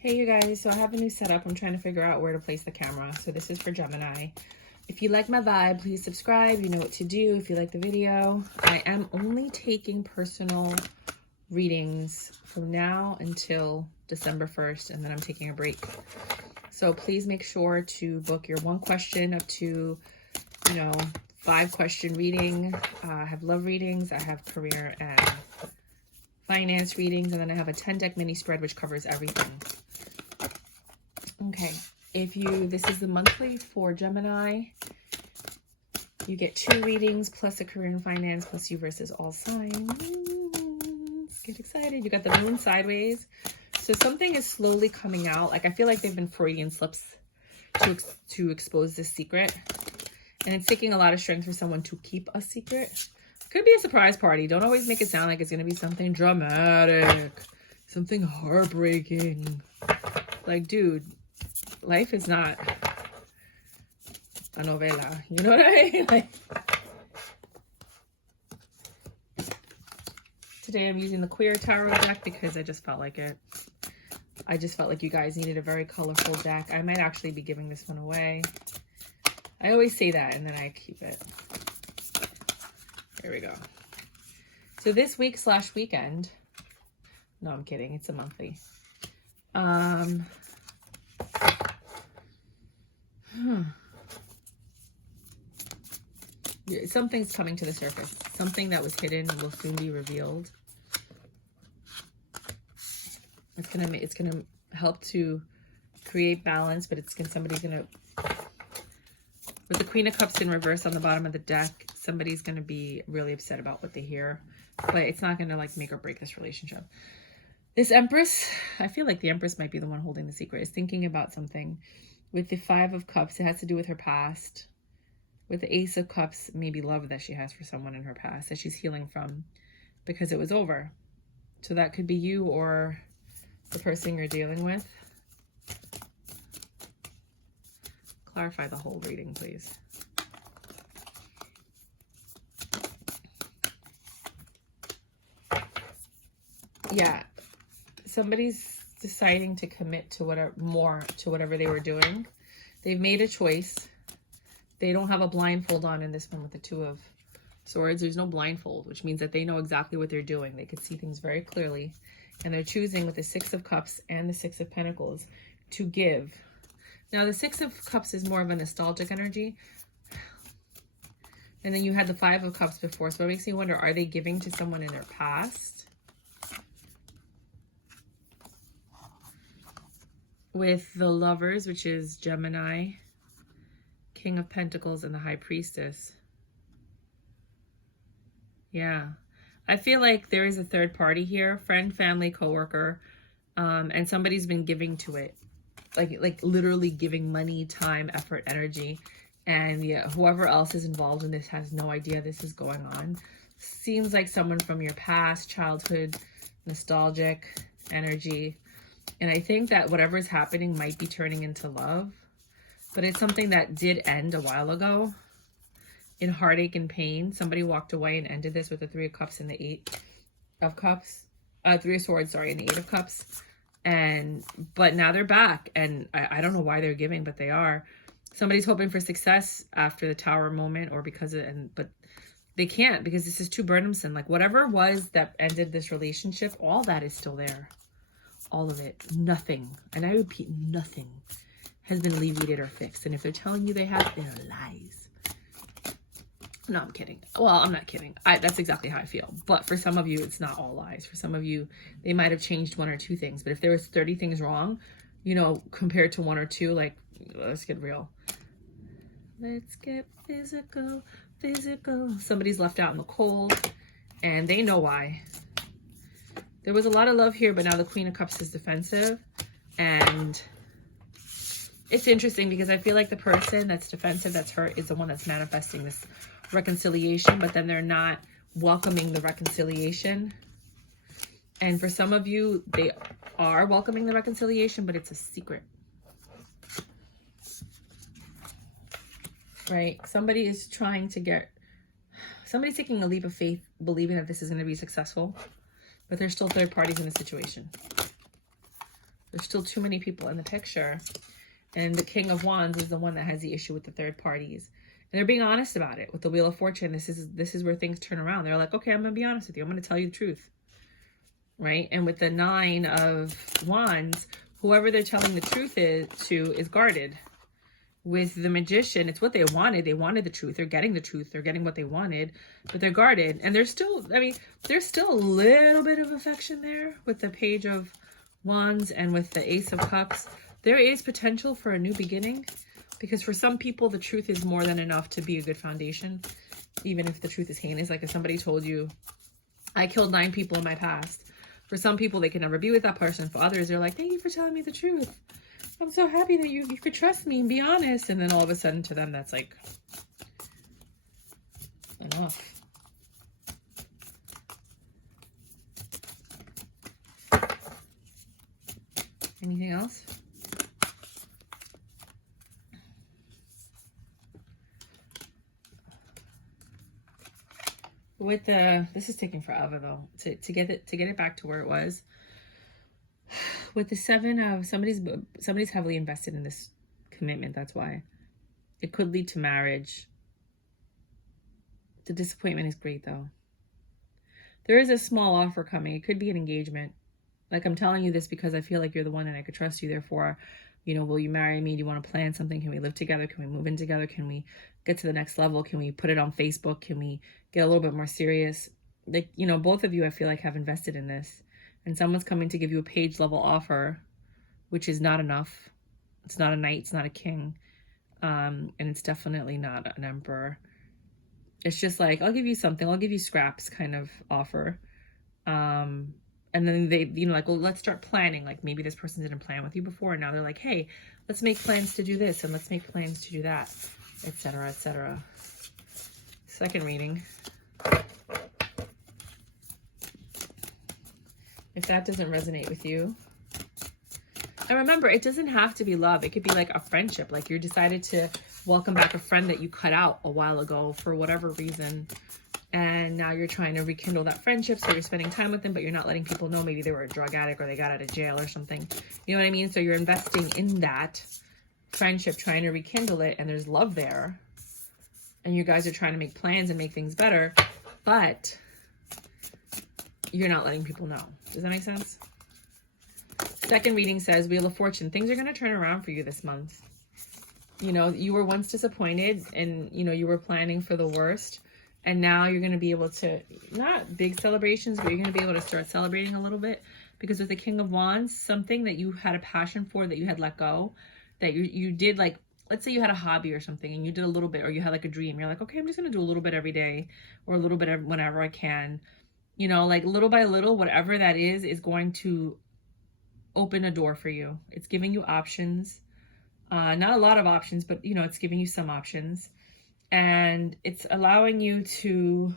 Hey you guys, so I have a new setup. I'm trying to figure out where to place the camera. So this is for Gemini. If you like my vibe, please subscribe. You know what to do if you like the video. I am only taking personal readings from now until December 1st, and then I'm taking a break. So please make sure to book your 1 question up to, 5-question reading. I have love readings, I have career and finance readings, and then I have a 10-deck mini spread which covers everything. Okay, this is the monthly for Gemini. You get 2 readings plus a career and finance plus you versus all signs. Get excited. You got the moon sideways. So something is slowly coming out. Like I feel like they've been Freudian slips to expose this secret. And it's taking a lot of strength for someone to keep a secret. Could be a surprise party. Don't always make it sound like it's going to be something dramatic. Something heartbreaking. Like, dude, life is not a novela. You know what I mean? Like, today I'm using the Queer Tarot deck because I just felt like it. I just felt like you guys needed a very colorful deck. I might actually be giving this one away. I always say that and then I keep it. Here we go. So this week/weekend. No, I'm kidding. It's a monthly. Something's coming to the surface. Something that was hidden will soon be revealed. It's gonna help to create balance, but somebody's gonna, with the Queen of Cups in reverse on the bottom of the deck, somebody's gonna be really upset about what they hear, but it's not gonna like make or break this relationship. This Empress, I feel like the Empress might be the one holding the secret, is thinking about something. With the 5 of Cups, it has to do with her past. With the Ace of Cups, maybe love that she has for someone in her past that she's healing from because it was over. So that could be you or the person you're dealing with. Clarify the whole reading, please. Yeah, somebody's deciding to commit to whatever they were doing. They've made a choice. They don't have a blindfold on in this one with the 2 of Swords. There's no blindfold, which means that they know exactly what they're doing. They could see things very clearly. And they're choosing with the 6 of Cups and the 6 of Pentacles to give. Now, the 6 of Cups is more of a nostalgic energy. And then you had the 5 of Cups before. So it makes me wonder, are they giving to someone in their past? With the Lovers, which is Gemini, King of Pentacles, and the High Priestess. Yeah. I feel like there is a third party here, friend, family, coworker, and somebody's been giving to it. Like literally giving money, time, effort, energy. And yeah, whoever else is involved in this has no idea this is going on. Seems like someone from your past, childhood, nostalgic energy. And I think that whatever is happening might be turning into love. But it's something that did end a while ago in heartache and pain. Somebody walked away and ended this with the 3 of Cups and the 8 of Cups. 3 of Swords, sorry, and the 8 of Cups. But now they're back. And I don't know why they're giving, but they are. Somebody's hoping for success after the Tower moment or because of, but they can't because this is too burdensome. Like whatever was that ended this relationship, all that is still there. All of it. Nothing. And I repeat, nothing has been alleviated or fixed. And if they're telling you they have, they're lies. No, I'm kidding. Well, I'm not kidding. That's exactly how I feel. But for some of you, it's not all lies. For some of you, they might have changed 1 or 2 things. But if there was 30 things wrong, compared to 1 or 2, like, let's get real. Let's get physical, physical. Somebody's left out in the cold. And they know why. There was a lot of love here, but now the Queen of Cups is defensive. And it's interesting because I feel like the person that's defensive, that's hurt, is the one that's manifesting this reconciliation, but then they're not welcoming the reconciliation. And for some of you, they are welcoming the reconciliation, but it's a secret. Right? Somebody's taking a leap of faith, believing that this is going to be successful. But there's still third parties in the situation. There's still too many people in the picture. And the King of Wands is the one that has the issue with the third parties. And they're being honest about it. With the Wheel of Fortune, this is where things turn around. They're like, okay, I'm going to be honest with you. I'm going to tell you the truth. Right? And with the Nine of Wands, whoever they're telling the truth is guarded. With the Magician, it's what they wanted. They wanted the truth. They're getting the truth. They're getting what they wanted. But they're guarded. And there's still, I mean, there's still a little bit of affection there with the Page of Wands and with the Ace of Cups. There is potential for a new beginning, because for some people, the truth is more than enough to be a good foundation, even if the truth is heinous. Like if somebody told you, I killed 9 people in my past. For some people, they can never be with that person. For others, they're like, thank you for telling me the truth. I'm so happy that you could trust me and be honest. And then all of a sudden to them, that's like enough. Anything else? With this is taking forever though to get it back to where it was. With the Seven of, somebody's heavily invested in this commitment. That's why it could lead to marriage. The disappointment is great though. There is a small offer coming. It could be an engagement. Like I'm telling you this because I feel like you're the one and I could trust you. Therefore, you know, will you marry me? Do you want to plan something? Can we live together? Can we move in together? Can we get to the next level? Can we put it on Facebook? Can we get a little bit more serious? Like, you know, both of you I feel like have invested in this. And someone's coming to give you a page level offer, which is not enough. It's not a knight, it's not a king. And it's definitely not an emperor. It's just like, I'll give you something, I'll give you scraps kind of offer. And then they, you know, like, well, let's start planning. Like maybe this person didn't plan with you before. And now they're like, hey, let's make plans to do this and let's make plans to do that, etc., etc. Second reading. If that doesn't resonate with you. And remember, it doesn't have to be love. It could be like a friendship. Like you decided to welcome back a friend that you cut out a while ago for whatever reason. And now you're trying to rekindle that friendship. So you're spending time with them, but you're not letting people know maybe they were a drug addict or they got out of jail or something. You know what I mean? So you're investing in that friendship, trying to rekindle it. And there's love there. And you guys are trying to make plans and make things better. But you're not letting people know. Does that make sense? Second reading says, Wheel of Fortune. Things are going to turn around for you this month. You know, you were once disappointed and, you know, you were planning for the worst. And now you're going to be able to, not big celebrations, but you're going to be able to start celebrating a little bit. Because with the King of Wands, something that you had a passion for that you had let go, that you did, like, let's say you had a hobby or something and you did a little bit, or you had like a dream. You're like, okay, I'm just going to do a little bit every day or a little bit whenever I can. You know, like little by little, whatever that is going to open a door for you. It's giving you options. Not a lot of options, but, you know, it's giving you some options. And it's allowing you to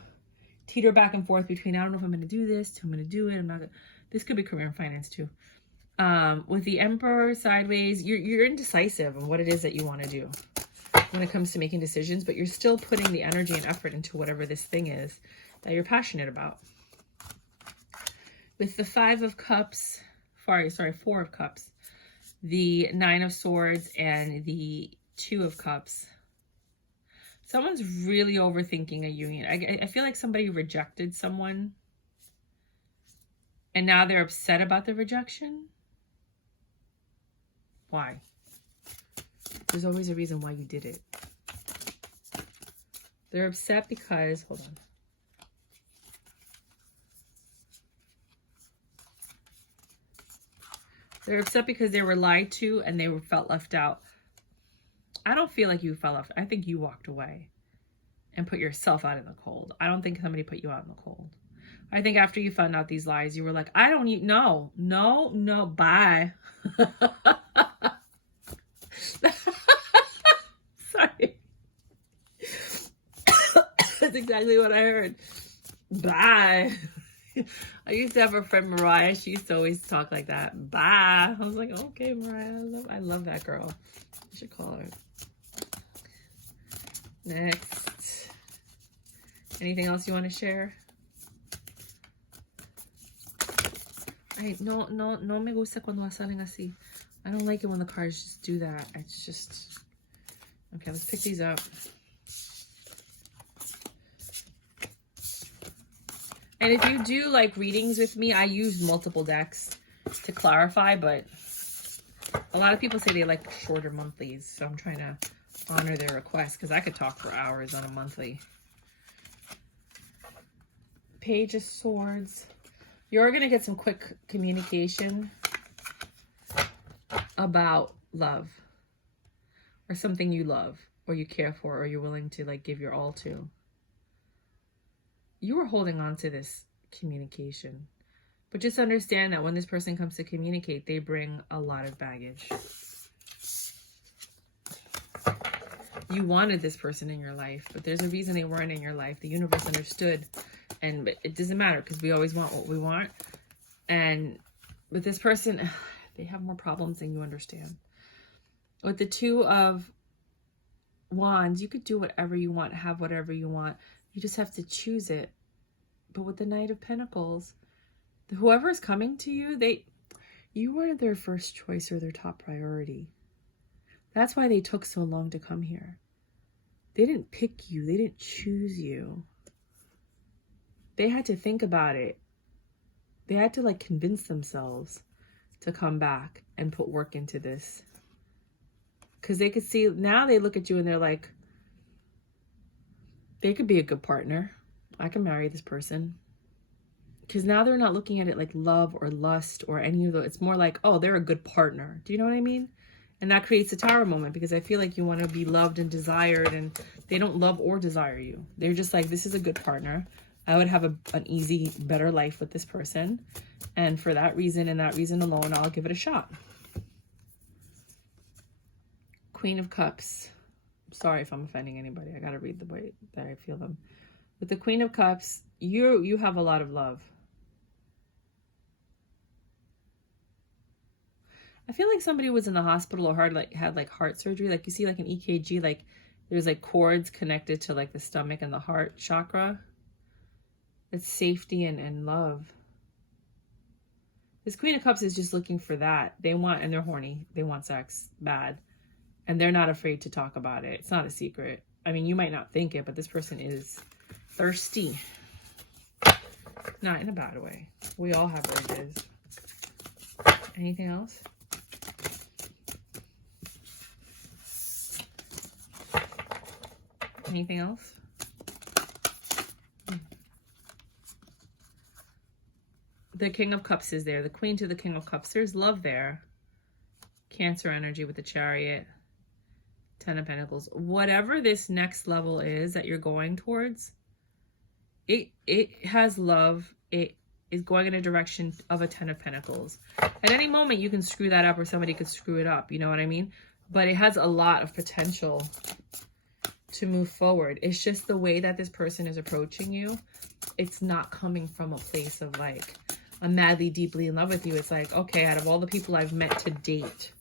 teeter back and forth between, I don't know if I'm going to do this, I'm going to do it, I'm not gonna. This could be career and finance too. With the Emperor sideways, you're indecisive on what it is that you want to do when it comes to making decisions, but you're still putting the energy and effort into whatever this thing is that you're passionate about. With the Four of Cups, the Nine of Swords, and the Two of Cups. Someone's really overthinking a union. I feel like somebody rejected someone, and now they're upset about the rejection. Why? There's always a reason why you did it. They're upset because, hold on. They're upset because they were lied to and they felt left out. I don't feel like you fell left. I think you walked away and put yourself out in the cold. I don't think somebody put you out in the cold. I think after you found out these lies, you were like, I don't need, no, bye. Sorry. That's exactly what I heard. Bye. I used to have a friend, Mariah. She used to always talk like that. Bye. I was like, okay, Mariah. I love that girl. I should call her. Next. Anything else you want to share? No me gusta cuando salen así. I don't like it when the cards just do that. It's just... Okay, let's pick these up. And if you do like readings with me, I use multiple decks to clarify, but a lot of people say they like shorter monthlies, so I'm trying to honor their request because I could talk for hours on a monthly. Page of Swords. You're going to get some quick communication about love or something you love or you care for or you're willing to like give your all to. You are holding on to this communication, but just understand that when this person comes to communicate, they bring a lot of baggage. You wanted this person in your life, but there's a reason they weren't in your life. The universe understood, and it doesn't matter because we always want what we want. And with this person, they have more problems than you understand. With the Two of Wands, you could do whatever you want, have whatever you want. You just have to choose it. But with the Knight of Pentacles, whoever is coming to you, you weren't their first choice or their top priority. That's why they took so long to come here. They didn't pick you. They didn't choose you. They had to think about it. They had to like convince themselves to come back and put work into this. Because they could see, now they look at you and they're like, they could be a good partner. I can marry this person. Because now they're not looking at it like love or lust or any of those. It's more like, oh, they're a good partner. Do you know what I mean? And that creates a tower moment because I feel like you want to be loved and desired, and they don't love or desire you. They're just like, this is a good partner. I would have an easy, better life with this person. And for that reason and that reason alone, I'll give it a shot. Queen of Cups. Sorry if I'm offending anybody. I got to read the way that I feel them. With the Queen of Cups, you have a lot of love. I feel like somebody was in the hospital or had like heart surgery. Like you see like an EKG, like there's like cords connected to like the stomach and the heart chakra. It's safety and love. This Queen of Cups is just looking for that. And they're horny. They want sex bad. And they're not afraid to talk about it. It's not a secret. I mean, you might not think it, but this person is thirsty. Not in a bad way. We all have urges. Anything else? Anything else? The King of Cups is there. The Queen to the King of Cups. There's love there. Cancer energy with the Chariot. Ten of Pentacles. Whatever this next level is that you're going towards, it has love. It is going in a direction of a Ten of Pentacles. At any moment, you can screw that up or somebody could screw it up. You know what I mean? But it has a lot of potential to move forward. It's just the way that this person is approaching you. It's not coming from a place of like, I'm madly, deeply in love with you. It's like, okay, out of all the people I've met to date,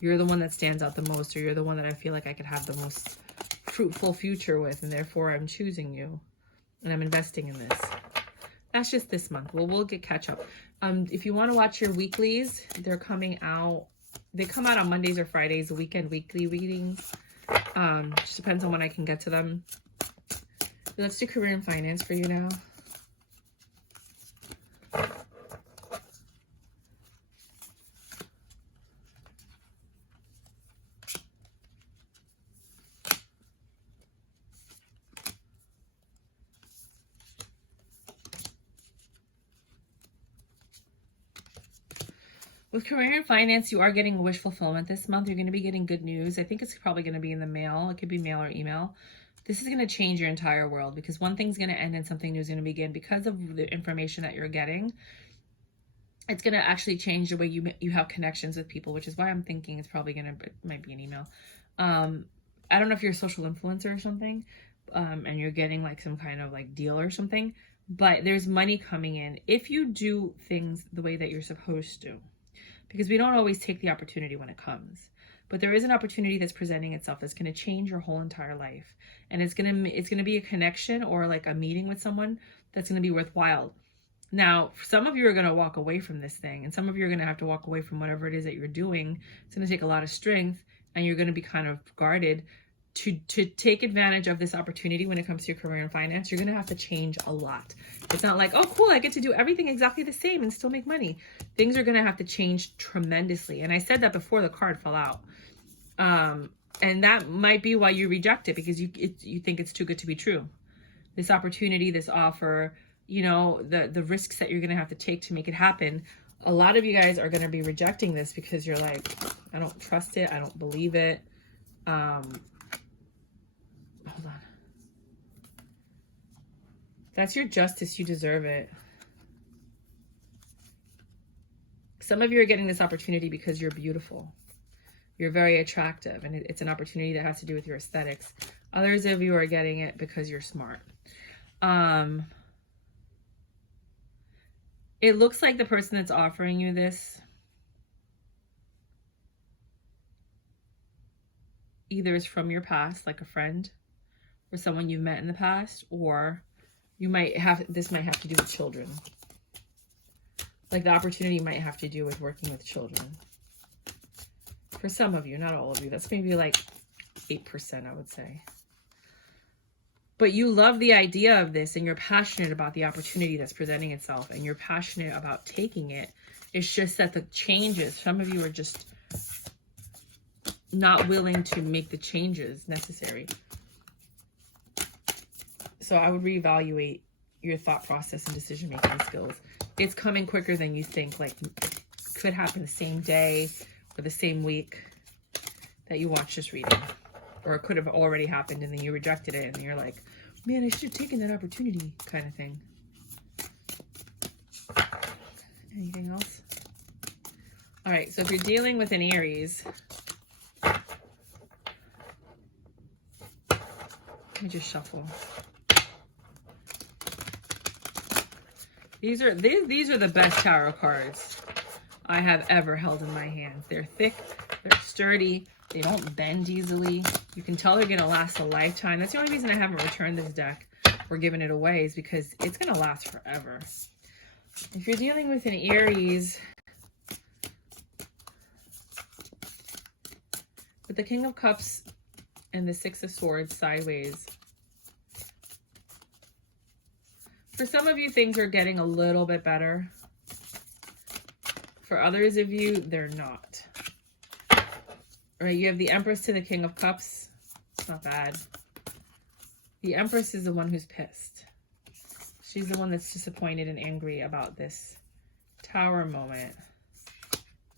you're the one that stands out the most, or you're the one that I feel like I could have the most fruitful future with, and therefore I'm choosing you, and I'm investing in this. That's just this month. Well, we'll get catch up. If you want to watch your weeklies, they're coming out. They come out on Mondays or Fridays, the weekend weekly readings. Just depends on when I can get to them. Let's do career and finance for you now. With career and finance, you are getting a wish fulfillment this month. You're going to be getting good news. I think it's probably going to be in the mail. It could be mail or email. This is going to change your entire world because one thing's going to end and something new is going to begin. Because of the information that you're getting, it's going to actually change the way you have connections with people, which is why I'm thinking it's probably going to, it might be an email. I don't know if you're a social influencer or something, and you're getting like some kind of like deal or something, but there's money coming in if you do things the way that you're supposed to. Because we don't always take the opportunity when it comes. But there is an opportunity that's presenting itself that's going to change your whole entire life. And it's going to be a connection or like a meeting with someone that's going to be worthwhile. Now, some of you are going to walk away from this thing, and some of you are going to have to walk away from whatever it is that you're doing. It's going to take a lot of strength, and you're going to be kind of guarded to take advantage of this opportunity when it comes to your career and finance. You're going to have to change a lot. It's not like, oh, cool, I get to do everything exactly the same and still make money. Things are going to have to change tremendously. And I said that before the card fell out. And that might be why you reject it, because you think it's too good to be true. This opportunity, this offer, you know, the risks that you're going to have to take to make it happen. A lot of you guys are going to be rejecting this because you're like, I don't trust it. I don't believe it. Hold on. That's your justice. You deserve it. Some of you are getting this opportunity because you're beautiful. You're very attractive, and it's an opportunity that has to do with your aesthetics. Others of you are getting it because you're smart. It looks like the person that's offering you this either is from your past, like a friend, or someone you've met in the past, or this might have to do with children. Like the opportunity might have to do with working with children. For some of you, not all of you. That's maybe like 8%, I would say. But you love the idea of this, and you're passionate about the opportunity that's presenting itself, and you're passionate about taking it. It's just that the changes, some of you are just not willing to make the changes necessary. So I would reevaluate your thought process and decision-making skills. It's coming quicker than you think. Like, it could happen the same day or the same week that you watch this reading. Or it could have already happened and then you rejected it and you're like, man, I should have taken that opportunity, kind of thing. Anything else? All right, so if you're dealing with an Aries, let me just shuffle. These are the best tarot cards I have ever held in my hands. They're thick, they're sturdy, they don't bend easily. You can tell they're gonna last a lifetime. That's the only reason I haven't returned this deck or given it away, is because it's gonna last forever. If you're dealing with an Aries, with the King of Cups and the Six of Swords sideways, for some of you, things are getting a little bit better. For others of you, they're not. All right, you have the Empress to the King of Cups. It's not bad. The Empress is the one who's pissed. She's the one that's disappointed and angry about this Tower moment.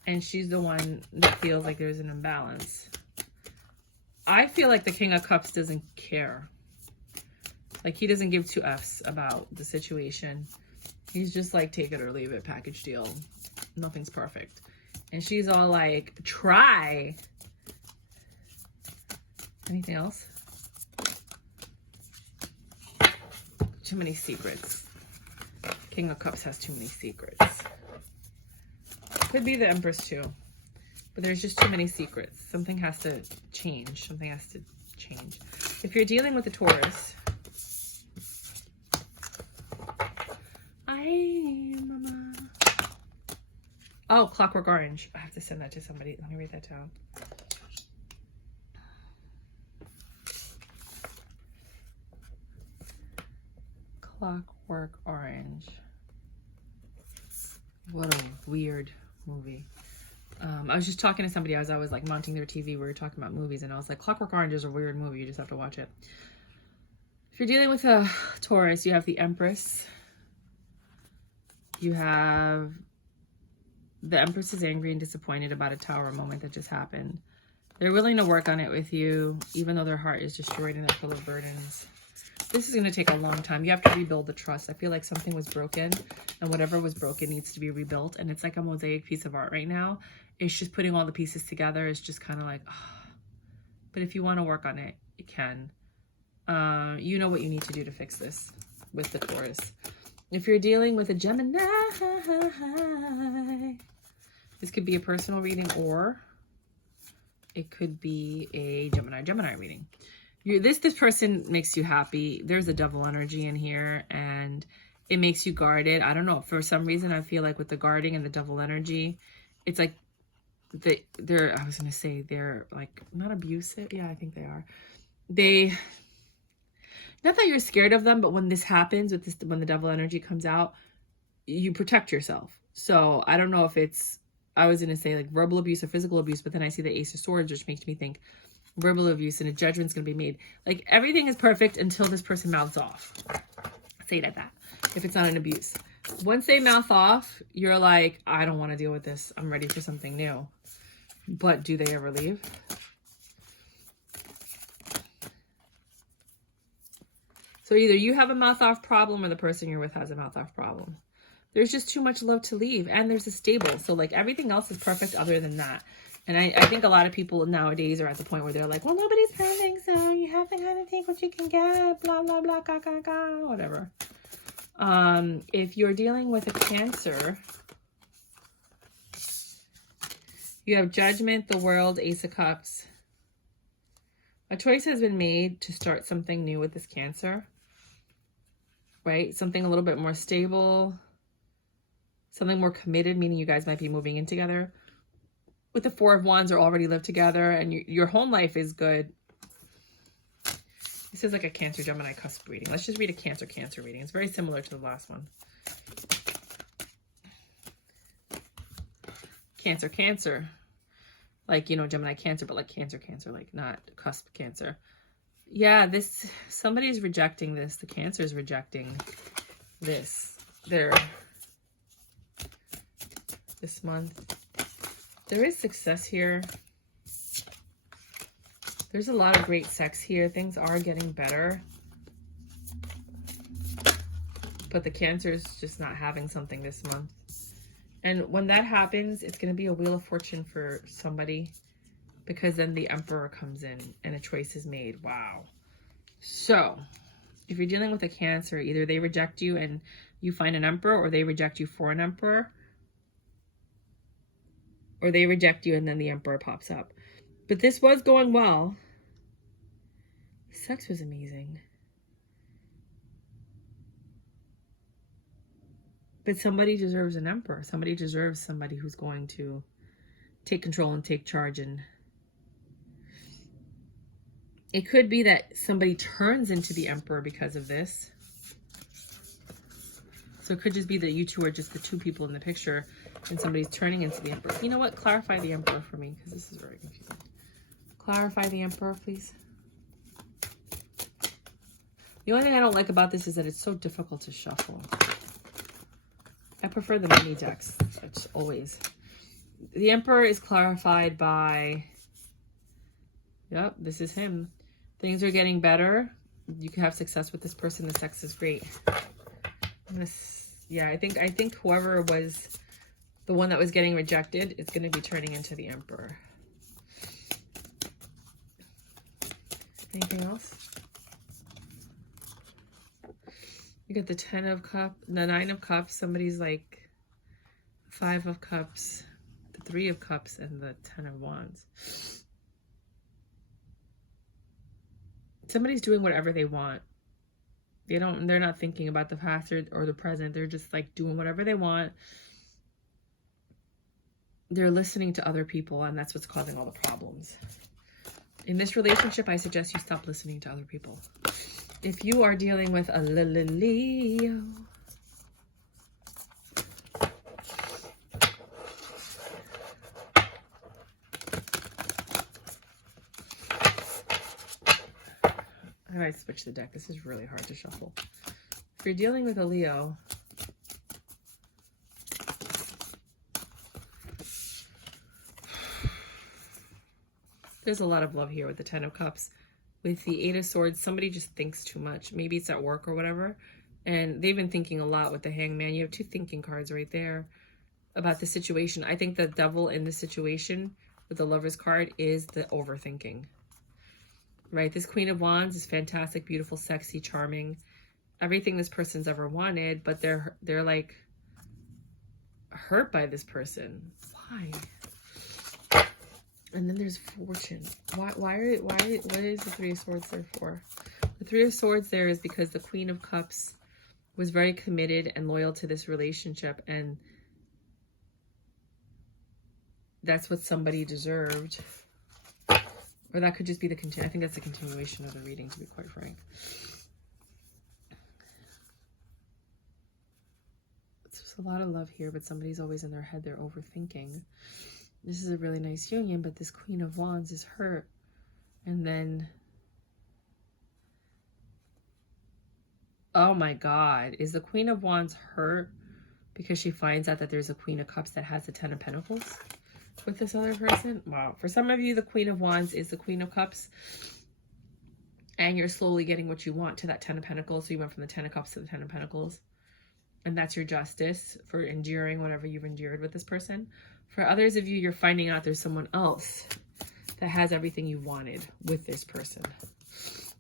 And she's the one that feels like there's an imbalance. I feel like the King of Cups doesn't care. Like, he doesn't give two Fs about the situation. He's just like, take it or leave it, package deal. Nothing's perfect. And she's all like, try. Anything else? Too many secrets. King of Cups has too many secrets. Could be the Empress too. But there's just too many secrets. Something has to change. Something has to change. If you're dealing with a Taurus, Mama. Oh, Clockwork Orange. I have to send that to somebody. Let me write that down. Clockwork Orange. What a weird movie. I was just talking to somebody as I was like mounting their TV. We were talking about movies, and I was like, Clockwork Orange is a weird movie. You just have to watch it. If you're dealing with a Taurus, you have the Empress. You have the Empress is angry and disappointed about a Tower moment that just happened. They're willing to work on it with you, even though their heart is destroyed and they're full of burdens. This is going to take a long time. You have to rebuild the trust. I feel like something was broken, and whatever was broken needs to be rebuilt. And it's like a mosaic piece of art right now. It's just putting all the pieces together. It's just kind of like, oh. But if you want to work on it, you can. You know what you need to do to fix this with the Taurus. If you're dealing with a Gemini, this could be a personal reading, or it could be a Gemini reading. This person makes you happy. There's a devil energy in here, and it makes you guarded. I don't know. For some reason, I feel like with the guarding and the double energy, it's like they're, I was going to say they're like not abusive. Yeah, I think they are. They, not that you're scared of them, but when this happens with this, when the devil energy comes out, you protect yourself. So I don't know if it's, I was going to say like verbal abuse or physical abuse, but then I see the Ace of Swords, which makes me think verbal abuse, and a judgment's going to be made. Like everything is perfect until this person mouths off. Say it like that. If it's not an abuse. Once they mouth off, you're like, I don't want to deal with this. I'm ready for something new. But do they ever leave? So either you have a mouth off problem or the person you're with has a mouth off problem. There's just too much love to leave, and there's a stable. So like everything else is perfect other than that. And I think a lot of people nowadays are at the point where they're like, well, nobody's perfect, so you have to kind of take what you can get, blah, blah, blah, ga, ga, ga, whatever. If you're dealing with a Cancer, you have Judgment, the World, Ace of Cups. A choice has been made to start something new with this Cancer, right? Something a little bit more stable, something more committed, meaning you guys might be moving in together. With the Four of Wands, or already live together, and your home life is good. This is like a Cancer, Gemini cusp reading. Let's just read a Cancer reading. It's very similar to the last one. Cancer. Like, you know, Gemini Cancer, but like Cancer, like not cusp Cancer. Yeah, somebody's rejecting this. The Cancer is rejecting this. This month. There is success here. There's a lot of great sex here. Things are getting better. But the Cancer is just not having something this month. And when that happens, it's going to be a Wheel of Fortune for somebody. Because then the Emperor comes in and a choice is made. Wow. So, if you're dealing with a Cancer, either they reject you and you find an Emperor, or they reject you for an Emperor. Or they reject you and then the Emperor pops up. But this was going well. Sex was amazing. But somebody deserves an Emperor. Somebody deserves somebody who's going to take control and take charge. And it could be that somebody turns into the Emperor because of this. So it could just be that you two are just the two people in the picture and somebody's turning into the Emperor. You know what? Clarify the Emperor for me, because this is very confusing. Clarify the Emperor, please. The only thing I don't like about this is that it's so difficult to shuffle. I prefer the mini decks, which always. The Emperor is clarified by, yep, this is him. Things are getting better. You can have success with this person. The sex is great. Yeah, I think whoever was the one that was getting rejected is going to be turning into the Emperor. Anything else? You got the 10 of Cups, the 9 of Cups. Somebody's like 5 of Cups, the 3 of Cups, and the 10 of Wands. Somebody's doing whatever they want. They're not thinking about the past or the present. They're just like doing whatever they want. They're listening to other people, and that's what's causing all the problems. In this relationship, I suggest you stop listening to other people. If you are dealing with a Leo, I might switch the deck. This is really hard to shuffle. If you're dealing with a Leo, there's a lot of love here with the 10 of Cups. With the 8 of Swords, somebody just thinks too much. Maybe it's at work or whatever. And they've been thinking a lot with the Hangman. You have 2 thinking cards right there about the situation. I think the devil in the situation with the Lover's card is the overthinking. Right? This Queen of Wands is fantastic, beautiful, sexy, charming. Everything this person's ever wanted, but they're like hurt by this person. Why? And then there's Fortune. What is the 3 of Swords there for? The 3 of Swords there is because the Queen of Cups was very committed and loyal to this relationship, and that's what somebody deserved. Or that could just be the I think that's the continuation of the reading, to be quite frank. There's a lot of love here, but somebody's always in their head. They're overthinking. This is a really nice union, but this Queen of Wands is hurt. And then, oh my God, is the Queen of Wands hurt because she finds out that there's a Queen of Cups that has the Ten of Pentacles with this other person? Wow. For some of you, the Queen of Wands is the Queen of Cups, and you're slowly getting what you want to that Ten of Pentacles. So you went from the Ten of Cups to the Ten of Pentacles, and that's your justice for enduring whatever you've endured with this person. For others of you, you're finding out there's someone else that has everything you wanted with this person,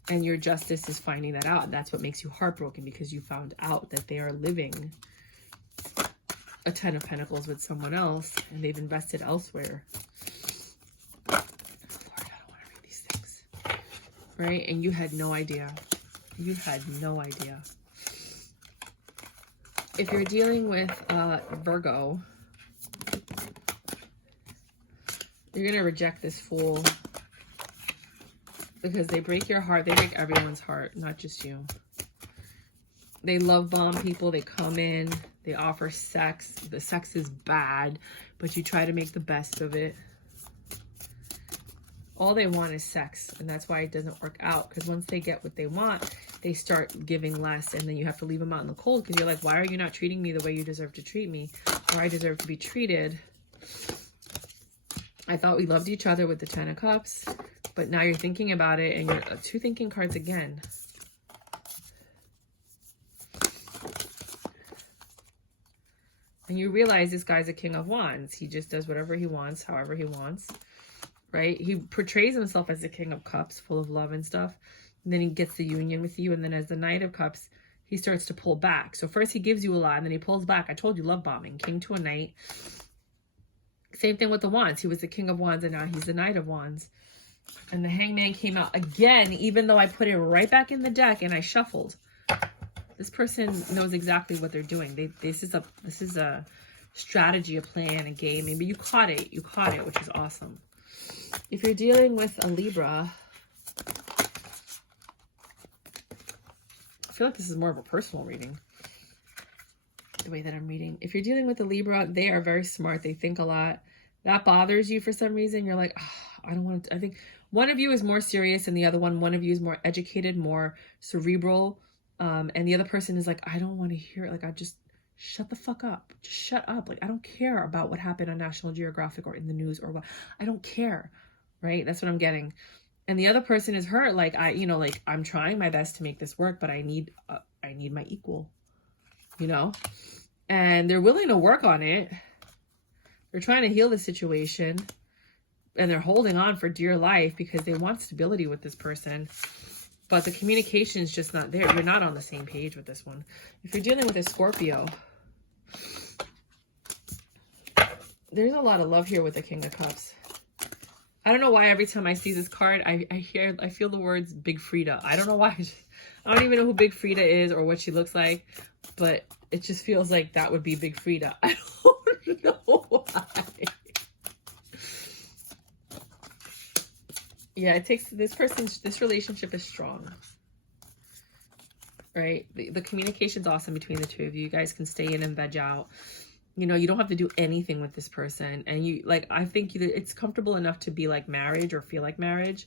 and your justice is finding that out. And that's what makes you heartbroken, because you found out that they are living a Ten of Pentacles with someone else, and they've invested elsewhere. Lord, I don't want to read these things. Right? And you had no idea. You had no idea. If you're dealing with Virgo, you're going to reject this Fool, because they break your heart. They break everyone's heart, not just you. They love bomb people. They come in. They offer sex. The sex is bad, but you try to make the best of it. All they want is sex, and that's why it doesn't work out, because once they get what they want, they start giving less, and then you have to leave them out in the cold, because you're like, why are you not treating me the way you deserve to treat me, or I deserve to be treated? I thought we loved each other with the Ten of Cups, but now you're thinking about it, and you're two thinking cards again. And you realize this guy's a King of Wands. He just does whatever he wants, however he wants, right? He portrays himself as the King of Cups, full of love and stuff. And then he gets the union with you. And then as the Knight of Cups, he starts to pull back. So first he gives you a lot, and then he pulls back. I told you, love bombing. King to a Knight. Same thing with the Wands. He was the King of Wands, and now he's the Knight of Wands. And the Hangman came out again, even though I put it right back in the deck and I shuffled. This person knows exactly what they're doing. This is a strategy, a plan, a game. Maybe you caught it. You caught it, which is awesome. If you're dealing with a Libra, I feel like this is more of a personal reading, the way that I'm reading. If you're dealing with a Libra, they are very smart. They think a lot. That bothers you for some reason. You're like, oh, I don't want to. I think one of you is more serious than the other one. One of you is more educated, more cerebral. And the other person is like, I don't want to hear it. Like, I just shut the fuck up. Just shut up. Like, I don't care about what happened on National Geographic or in the news or what. I don't care. Right? That's what I'm getting. And the other person is hurt. Like, I'm trying my best to make this work, but I need my equal, and they're willing to work on it. They're trying to heal the situation, and they're holding on for dear life because they want stability with this person. But the communication is just not there. You're not on the same page with this one. If you're dealing with a Scorpio, there's a lot of love here with the King of Cups. I don't know why every time I see this card, I feel the words Big Frida. I don't know why. I don't even know who Big Frida is or what she looks like, but it just feels like that would be Big Frida. I don't know why. Yeah, it takes this relationship is strong, right? The communication's awesome between the two of you. You guys can stay in and veg out. You don't have to do anything with this person. And I think it's comfortable enough to be like marriage or feel like marriage.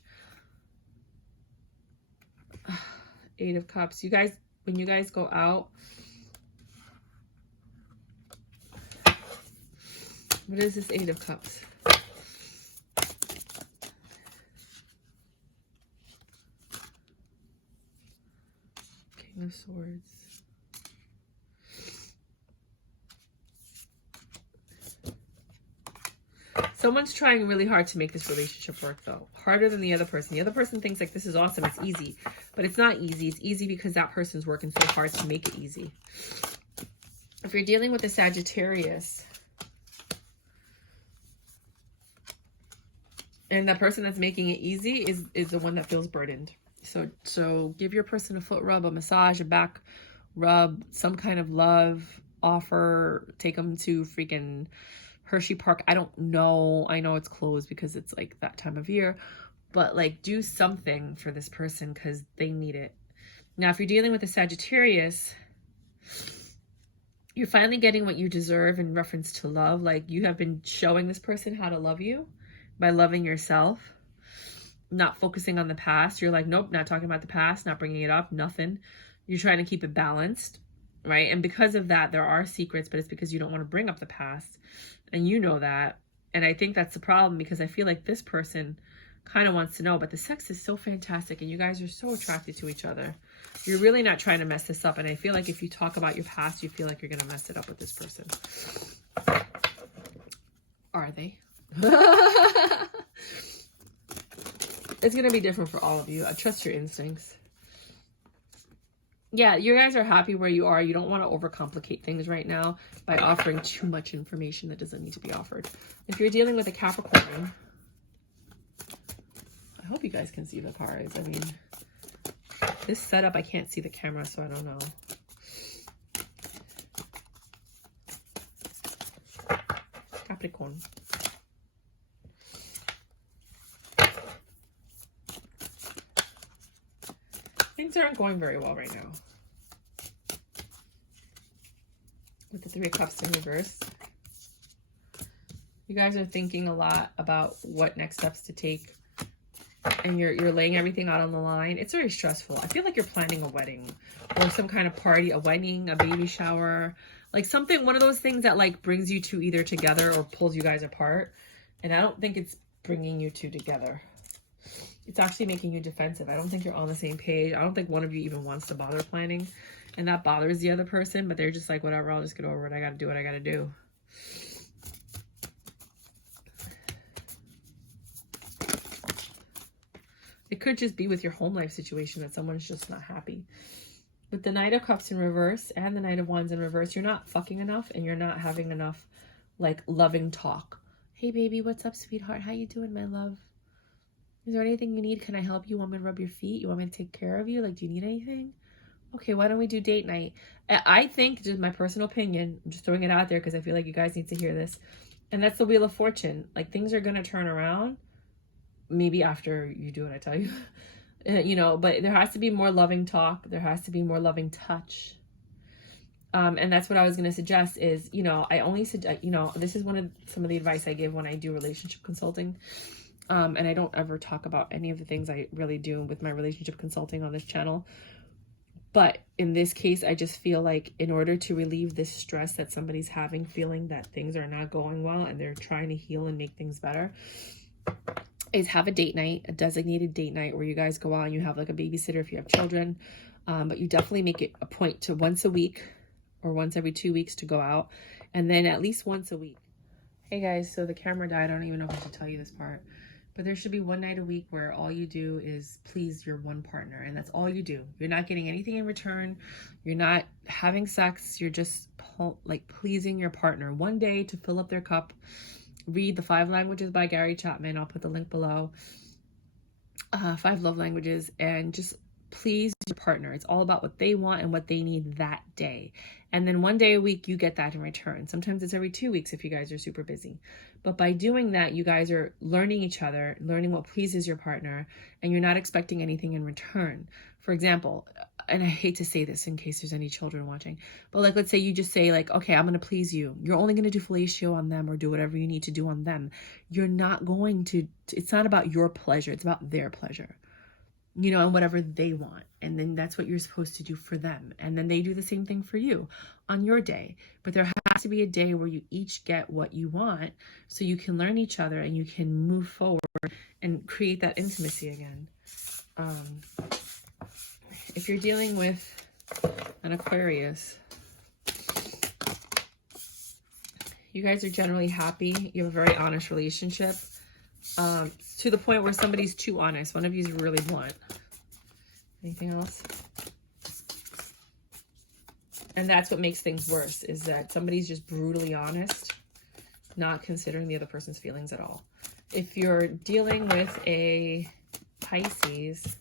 Eight of Cups. You guys, when you guys go out, what is this Eight of Cups? King of Swords. Someone's trying really hard to make this relationship work, though. Harder than the other person. The other person thinks like this is awesome, it's easy. But it's not easy. It's easy because that person's working so hard to make it easy. If you're dealing with a Sagittarius, and that person that's making it easy is the one that feels burdened. So give your person a foot rub, a massage, a back rub some kind of love, offer, take them to freaking Hershey Park. I don't know. I know it's closed because it's like that time of year, but like do something for this person because they need it. Now, if you're dealing with a Sagittarius, you're finally getting what you deserve in reference to love. Like you have been showing this person how to love you by loving yourself, not focusing on the past. You're like, nope, not talking about the past, not bringing it up, nothing. You're trying to keep it balanced, right? And because of that, there are secrets, but it's because you don't want to bring up the past. And you know that. And I think that's the problem, because I feel like this person kind of wants to know, but the sex is so fantastic and you guys are so attracted to each other. You're really not trying to mess this up. And I feel like if you talk about your past, you feel like you're going to mess it up with this person. Are they? It's going to be different for all of you. I trust your instincts. Yeah, you guys are happy where you are. You don't want to overcomplicate things right now by offering too much information that doesn't need to be offered. If you're dealing with a Capricorn, I hope you guys can see the cards. I mean, this setup, I can't see the camera, so I don't know. Capricorn. Things aren't going very well right now. With the Three of Cups in reverse. You guys are thinking a lot about what next steps to take. And you're laying everything out on the line. It's very stressful. I feel like you're planning a wedding or some kind of party, a wedding, a baby shower, like something, one of those things that like brings you two either together or pulls you guys apart. And I don't think it's bringing you two together. It's actually making you defensive. I don't think you're on the same page. I don't think one of you even wants to bother planning. And that bothers the other person, but they're just like, whatever, I'll just get over it. I got to do what I got to do. It could just be with your home life situation that someone's just not happy. With the Knight of Cups in reverse and the Knight of Wands in reverse, you're not fucking enough and you're not having enough like loving talk. Hey baby, what's up, sweetheart? How you doing, my love? Is there anything you need? Can I help you? Want me to rub your feet? You want me to take care of you? Like, do you need anything? Okay, why don't we do date night? I think, just my personal opinion, I'm just throwing it out there because I feel like you guys need to hear this. And that's the Wheel of Fortune. Like, things are going to turn around. Maybe after you do what I tell you. You know, but there has to be more loving talk. There has to be more loving touch. And that's what I was going to suggest is, you know, I only suggest, you know, this is some of the advice I give when I do relationship consulting. And I don't ever talk about any of the things I really do with my relationship consulting on this channel. But in this case, I just feel like in order to relieve this stress that somebody's having, feeling that things are not going well and they're trying to heal and make things better, is have a date night, a designated date night where you guys go out and you have like a babysitter if you have children. But you definitely make it a point to once a week or once every 2 weeks to go out, and then at least once a week. Hey guys, so the camera died. I don't even know if I should tell you this part. But there should be one night a week where all you do is please your one partner. And that's all you do. You're not getting anything in return. You're not having sex. You're just like pleasing your partner. One day to fill up their cup. Read The 5 Languages by Gary Chapman. I'll put the link below. 5 love languages. And just please your partner. It's all about what they want and what they need that day. And then one day a week, you get that in return. Sometimes it's every 2 weeks if you guys are super busy. But by doing that, you guys are learning each other, learning what pleases your partner, and you're not expecting anything in return. For example, and I hate to say this in case there's any children watching, but like, let's say you just say like, okay, I'm going to please you. You're only going to do fellatio on them or do whatever you need to do on them. You're not going to, it's not about your pleasure. It's about their pleasure, you know, and whatever they want. And then that's what you're supposed to do for them. And then they do the same thing for you on your day. But there has to be a day where you each get what you want so you can learn each other and you can move forward and create that intimacy again. If you're dealing with an Aquarius, you guys are generally happy. You have a very honest relationship. To the point where somebody's too honest. One of you is really blunt. Anything else? And that's what makes things worse, is that somebody's just brutally honest, not considering the other person's feelings at all. If you're dealing with a Pisces,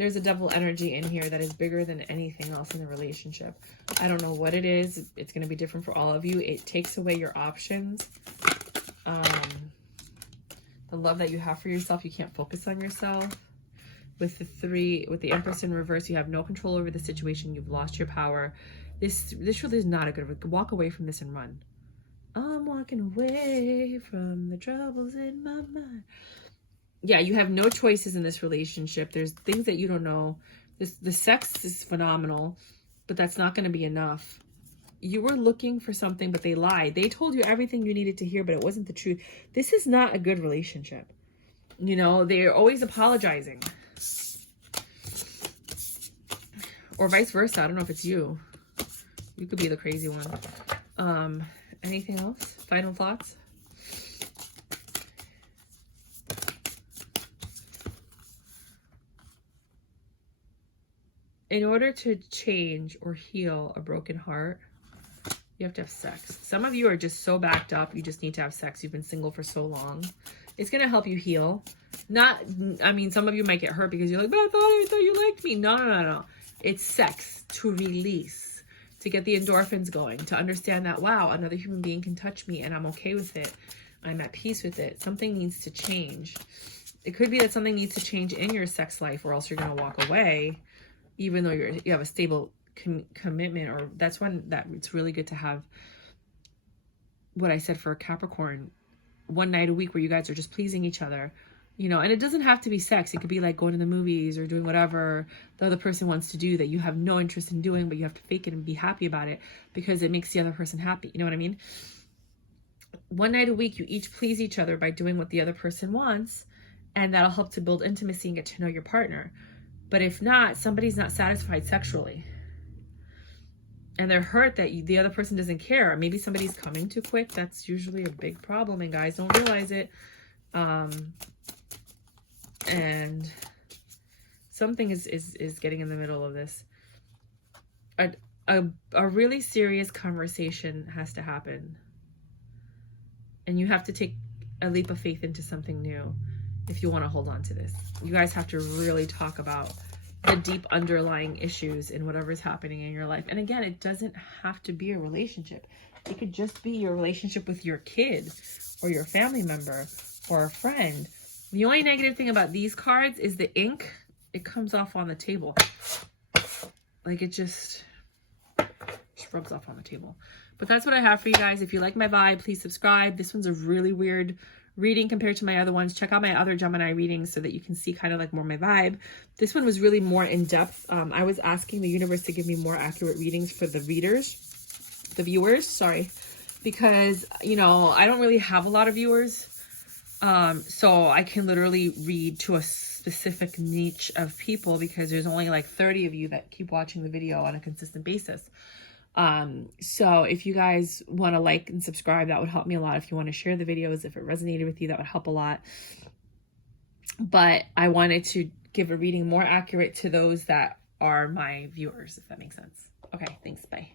There's a double energy in here that is bigger than anything else in the relationship. I don't know what it is. It's going to be different for all of you. It takes away your options. The love that you have for yourself, you can't focus on yourself. With the Empress in reverse, you have no control over the situation. You've lost your power. This really is not a good, walk away from this and run. I'm walking away from the troubles in my mind. Yeah, you have no choices in this relationship. There's things that you don't know. The sex is phenomenal, but that's not going to be enough. You were looking for something, but they lied. They told you everything you needed to hear, but it wasn't the truth. This is not a good relationship. You know, they're always apologizing. Or vice versa. I don't know if it's you. You could be the crazy one. Anything else? Final thoughts? In order to change or heal a broken heart, you have to have sex. Some of you are just so backed up, you just need to have sex. You've been single for so long. It's going to help you heal. I mean, some of you might get hurt because you're like, but I thought you liked me. No. It's sex to release, to get the endorphins going, to understand that, wow, another human being can touch me and I'm okay with it. I'm at peace with it. Something needs to change. It could be that something needs to change in your sex life or else you're going to walk away, even though you have a stable commitment. Or that's when it's really good to have what I said for Capricorn, one night a week where you guys are just pleasing each other, you know. And it doesn't have to be sex. It could be like going to the movies or doing whatever the other person wants to do that you have no interest in doing, but you have to fake it and be happy about it because it makes the other person happy. You know what I mean? One night a week, you each please each other by doing what the other person wants, and that'll help to build intimacy and get to know your partner. But if not, somebody's not satisfied sexually and they're hurt that the other person doesn't care. Maybe somebody's coming too quick. That's usually a big problem, and guys don't realize it. And something is getting in the middle of this. A really serious conversation has to happen, and you have to take a leap of faith into something new if you want to hold on to this. You guys have to really talk about the deep underlying issues in whatever's happening in your life. And again, it doesn't have to be a relationship. It could just be your relationship with your kid or your family member or a friend. The only negative thing about these cards is the ink. It comes off on the table. Like it just rubs off on the table. But that's what I have for you guys. If you like my vibe, please subscribe. This one's a really weird reading compared to my other ones. Check out my other Gemini readings so that you can see kind of like more my vibe. This one was really more in depth. I was asking the universe to give me more accurate readings for the viewers, sorry, because, you know, I don't really have a lot of viewers. So I can literally read to a specific niche of people because there's only like 30 of you that keep watching the video on a consistent basis. So if you guys want to like and subscribe, that would help me a lot. If you want to share the videos, if it resonated with you, that would help a lot. But I wanted to give a reading more accurate to those that are my viewers, if that makes sense. Okay, thanks. Bye.